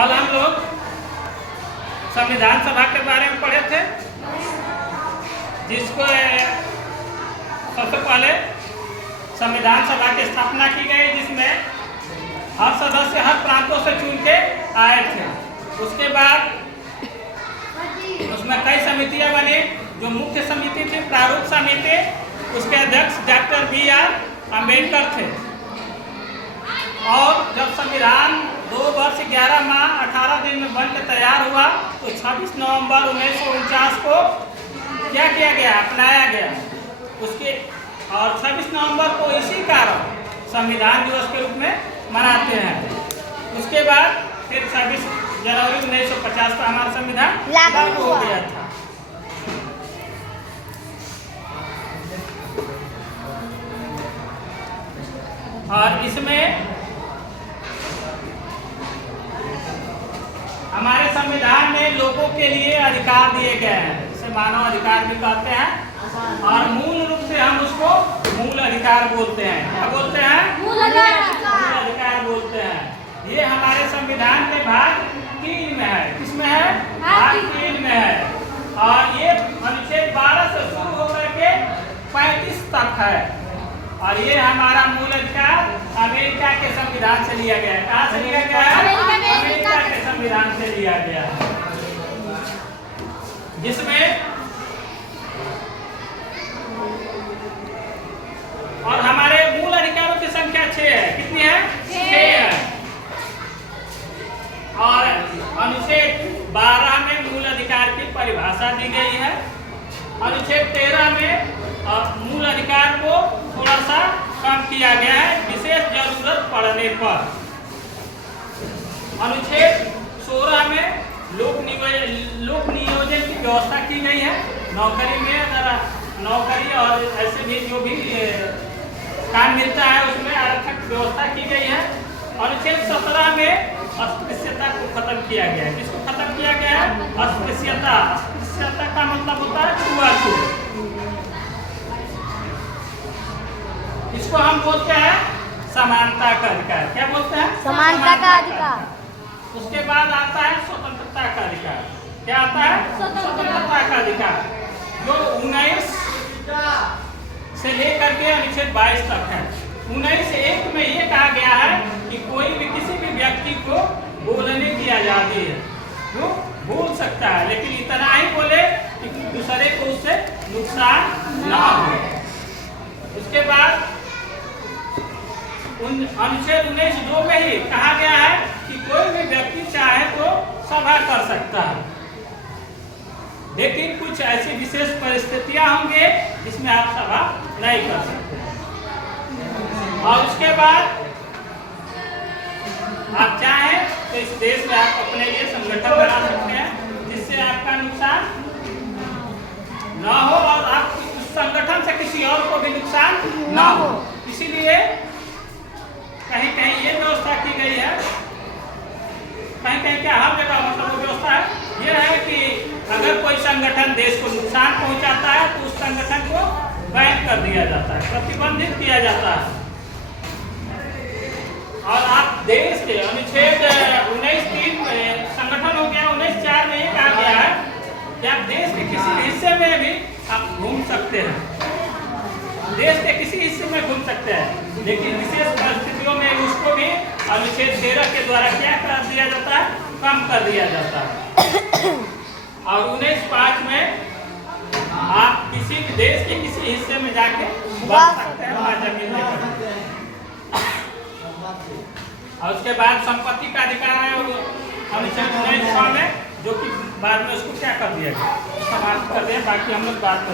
कल हम लोग संविधान सभा के बारे में पढ़े थे, जिसको सबसे पहले संविधान सभा की स्थापना की गई, जिसमें हर सदस्य हर प्रांतों से चुन के आए थे। उसके बाद उसमें कई समितियां बनी। जो मुख्य समिति थी प्रारूप समिति, उसके अध्यक्ष डॉक्टर B.R. अम्बेडकर थे। और जब संविधान 2 वर्ष 11 माह 18 दिन में बनकर तैयार हुआ तो 26 नवंबर 1949 को क्या किया गया, अपनाया गया उसके। और 26 नवंबर को इसी कारण संविधान दिवस के रूप में मनाते हैं। उसके बाद फिर 26 जनवरी 1950 का हमारा संविधान लागू हो गया था। और इसमें हमारे संविधान में लोगों के लिए अधिकार दिए गए हैं, इसे मानव अधिकार भी कहते हैं। और मूल रूप से हम उसको मूल अधिकार बोलते हैं। क्या बोलते हैं? मूल अधिकार बोलते हैं। ये हमारे संविधान के भाग 3 में है। किसमें है? भाग 3 में है। और ये अनुच्छेद 12 से शुरू होकर के 35 तक है। और ये हमारा मूल अधिकार अमेरिका के संविधान से लिया गया है। कहाँ से लिया गया है? अमेरिका के संविधान से लिया गया है, जिसमें और हमारे मूल अधिकारों की संख्या 6 है। कितनी है? 6 है। और अनुच्छेद 12 में मूल अधिकार की परिभाषा दी गई है। अनुच्छेद 13 में मूल अधिकार को थोड़ा सा कम किया गया है, विशेष जरूरत पड़ने पर। अनुच्छेद 16 में लोक नियोजन की व्यवस्था की गई है। नौकरी में अगर नौकरी और ऐसे भी जो भी काम मिलता है उसमें आरक्षक व्यवस्था की गई है। अनुच्छेद 17 में अस्पृश्यता को खत्म किया गया है। किसको खत्म किया गया है? अस्पृश्यता। अस्पृश्यता का मतलब होता है छुआछूत। इसको हम बोलते हैं समानता का अधिकार। क्या बोलते हैं? समानता का अधिकार। उसके बाद आता है स्वतंत्रता का अधिकार। क्या आता है? स्वतंत्रता का अधिकार, जो 19 से लेकर के अनुच्छेद 22 तक है। 19(1) में ये कहा गया है कि कोई भी किसी भी व्यक्ति को बोलने की आजादी है, वो बोल सकता है, लेकिन इतना ही बोले कि दूसरे को उससे नुकसान ना हो। उसके बाद अनुच्छेद 19(2) में ही कहा गया है कि कोई भी व्यक्ति चाहे तो सभा कर सकता है, लेकिन कुछ ऐसी विशेष परिस्थितियां होंगे जिसमें आप सभा नहीं कर सकते। और उसके बाद आप चाहें तो इस देश में आप अपने लिए संगठन बना सकते हैं, जिससे आपका नुकसान ना हो और आप उस संगठन से किसी और को भी नुकसान ना हो। इसीलिए कहीं कहीं ये व्यवस्था की गई है, कहीं कहीं क्या हर जगह मतलब व्यवस्था है ये है कि अगर कोई संगठन देश को नुकसान पहुंचाता है तो उस संगठन को बैन कर दिया जाता है, प्रतिबंधित किया जाता है। और आप देश के अनुच्छेद 19(3) में संगठन हो गया। 19(4) में ये कहा गया है कि आप देश के किसी हिस्से में भी आप घूम सकते हैं, देश के किसी हिस्से में घूम सकते हैं, लेकिन विशेष परिस्थितियों में उसको भी अनुच्छेद 13 के द्वारा क्या कर दिया जाता है? कम कर दिया जाता है। और 19(5) में आप किसी भी देश के किसी हिस्से में जाके बस सकते हैं, वहाँ जमीन लेकर। और उसके बाद संपत्ति का अधिकार है और अनुच्छेद 19(6) में, जो कि बाद में उसको क्या कर दिया गया, समाप्त कर दिया। बाकी हम लोग बात